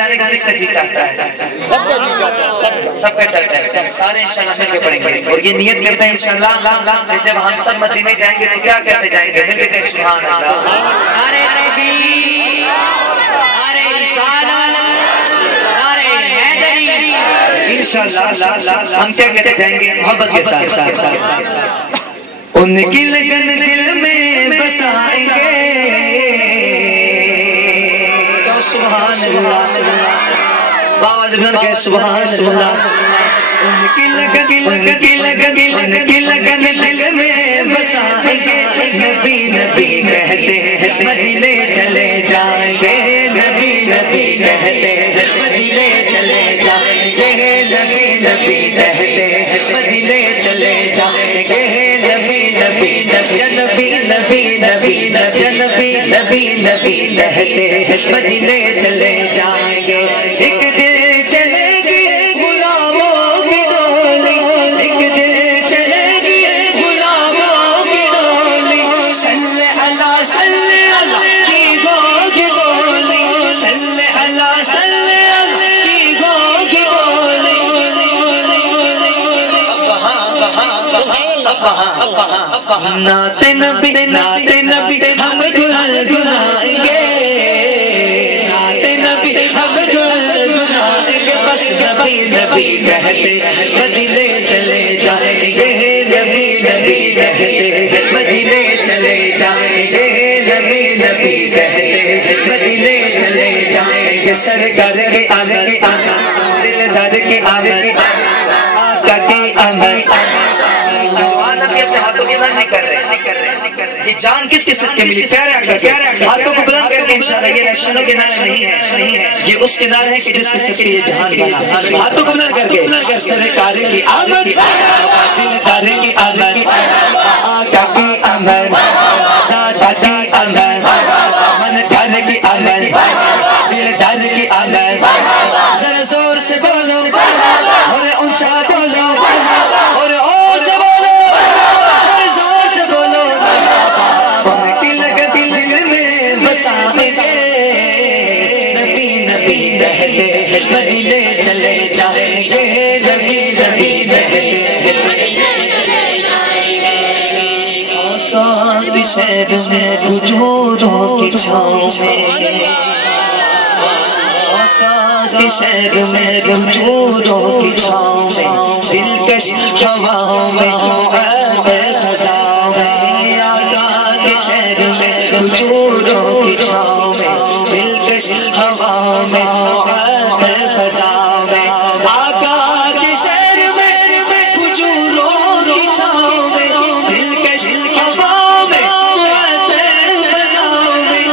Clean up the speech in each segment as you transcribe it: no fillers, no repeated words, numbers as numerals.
جانے کا کس کا جی چاہتا ہے؟ سب کا جی چاہتا ہے، سب کا چاہتا ہے. سارے انشاءاللہ مل کے پڑھیں گے اور یہ نیت کرتے ہیں انشاءاللہ جب ہم سب مدینے جائیں گے تو کیا کہتے جائیں گے؟ مل کے کہیں سبحان اللہ. نعرہ تکبیر، نعرہ رسالت، نعرہ حیدری. انشاءاللہ ہم کیا کہتے جائیں گے؟ محبت کے ساتھ. ان کی لگن دل میں بسائیں گے تو سبحان اللہ. آواز بلند کہ سبحان اللہ. ان کی لگن دل میں بسائیں گے. نبی نبی کہتے ہیں مدینے چلے جائیں گے. نبی نبی کہتے ہیں مدینے چلے جائیں گے. نبی نبی کہتے ہیں مدینے چلے جائیں گے. نبی نبی نبی نبی نبی نبی نبی کہتے ہیں مدینے چلے جائیں گے. ایک دن چلے گی غلاموں کی ڈولی. ایک دن چلے گی غلاموں کی ڈولی. صلی اللہ صلی اللہ کی گو کی بولی. صلی اللہ صلی اللہ کی گو کی بولی. نعت نبی ہم گنگنائیں گے. نعت نبی ہم گنگنائیں گے. بس نبی نبی کہتے مدینے چلے جائیں گے. نبی نبی کہتے مدینے چلے جائیں گے. نبی نبی کہتے مدینے چلے جائیں گے. سرکار کے آگے دلدار کے آگے آقا کی آمد. اپنے ہاتھوں کے بلند نہیں کر رہے. یہ جان کس کے صدقے ملی؟ پیارے آقا. ہاتھوں کو بلند کر کے انشاءاللہ یہ رشنوں کے نعرے نہیں ہے. یہ اس کے نعرے ہیں کہ جس کے صدقے یہ جہان بنا. ہاتھوں کو بلند کر کے سرکار کی آمد، دلدار کی آمد، آقا کی آمد، دادا کی آمد، منکار کی آمد، دلدار کی آمد. ذرا زور سے بولو اور اونچا بولو اور مدینے چلے جائیں گے. نبی نبی آقا کے شہر میں کھجوروں کی چھاؤں میں. آقا کے شہر میں کھجوروں کی چھاؤں میں. دلکش ہواؤں میں معطر خزاں میں. آقا کے شہر میں کھجوروں کی چھاؤں میں. دلکش ہواؤں میں معطر خزاں میں. آقا کے شہر میں کھجوروں کی چھاؤں میں. دلکش ہواؤں میں معطر خزاں میں.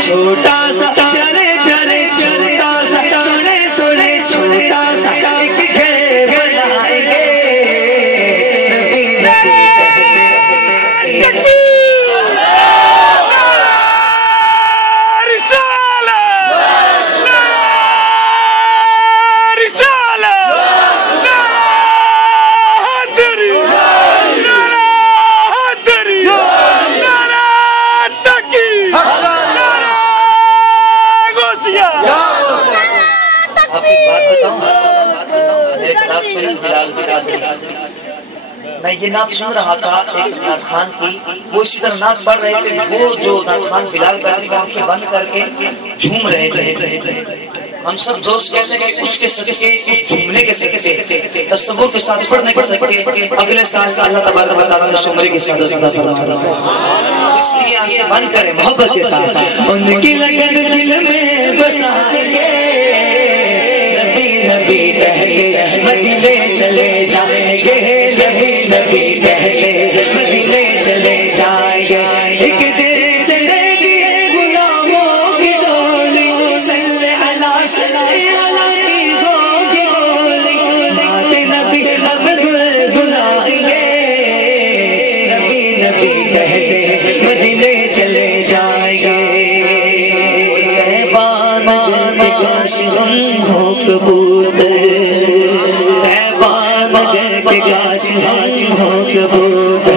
چھوٹا سا پیارے پیارے چھوٹا سا سنے سنے چھوٹا سا ایک گھر بنائیں گے. نبی نبی میں یہ نعت سن رہا تھا ایک نعت خان کی. وہ اسی طرح نعت پڑھ رہے تھے. وہ جو نعت خان بلال قادری کی آنکھیں بند کر کے جھوم رہے تھے. ہم سب دوست کہتے ہیں کہ اس کے صدقے اس جھومنے کے صدقے تصور کے ساتھ پڑھنے کے صدقے اگلے سال اللہ تبارک و تعالیٰ نے شمرے کی سعادت عطا فرمائے. اس لیے آنکھیں بند کریں محبت کے ساتھ. ان کی لگن دل میں بسائیں گے. نبی نبی کہتے مدینے چلے جائیں گے. نبی نبی کہتے مدینے چلے جائیں گے. ایک دن چلے گی غلاموں کی ڈولی. صلی اللہ صلی اللہ کی گو کی بولی. نعت نبی ہم گنگنائیں گے. نبی نبی کہتے مدینے چلے جائیں گے. کاش ہم ہو کبوتر. کاش ہم ہو کبوتر.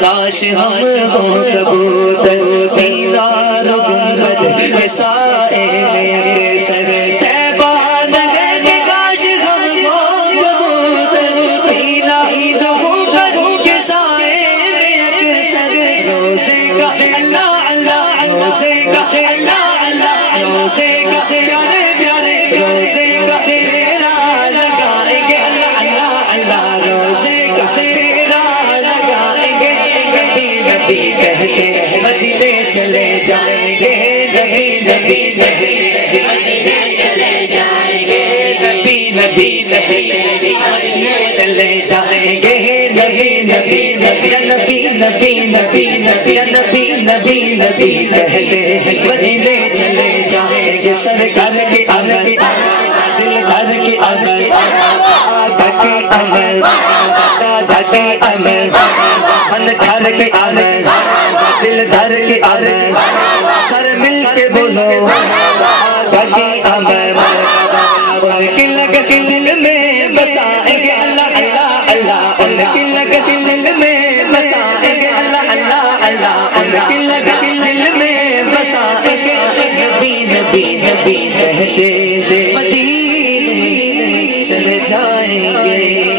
کاش ہم ہو کبوتر. بیدار سائے میں سر سہبان گئے کاش ہم کبوتر پیلا لوگوں پر کے سائے میں اکثر روزے کا اللہ اللہ روزے کا اللہ اللہ روزے کا پیارے پیارے روزے کا میرا لگائیں گے اللہ اللہ اللہ روزے کا میرا لگائیں گے نبی نبی کہتے مدینے چلے جائیں گے نبی نبی نبی مدینے چلے جائیں گے نبی نبی نبی چلے جائیں گے نبی نبی نبی نبی نبی نبی نبی نبی نبی کہتے مدینے چلے جائیں گے سرکار کی عمل دل بھر کی عمل آقا کی عمل دادا کی عمل من گھر کی عمل دل دھر کی عمل سر مل کے بولو آقا کی عمل ان کی لگت دل میں بسائیں گے اللہ اللہ اللہ ان کی لگت دل میں بسائیں گے اللہ اللہ اللہ ان کی لگت دل میں بسائیں گے نبی نبی نبی کہتے مدینے چلے جائیں گے